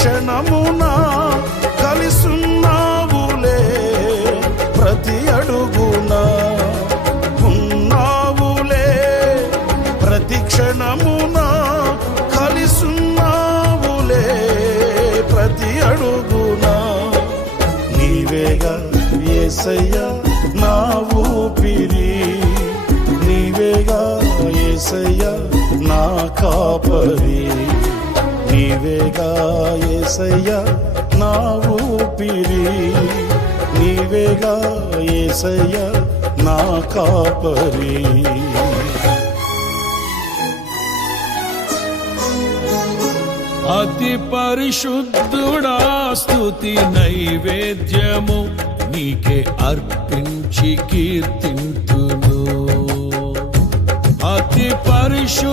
క్షణమున కలిసున్నావులే, ప్రతి అడుగున ఉన్నావులే, ప్రతి క్షణమున కలిసున్నావులే, ప్రతి అడుగున. నీవేగా యేసయ్యా నా ఊపిరి, నీవేగా యేసయ్యా నా కాపరి, నీవేగా యేసయ్యా నా ఊపిరి, నీవేగా యేసయ్యా నా కాపరి. అతి పరిశుద్ధుడా స్తుతి నైవేద్యము నీకే అర్పించి కీర్తింతును. అతి పరిశుద్ధ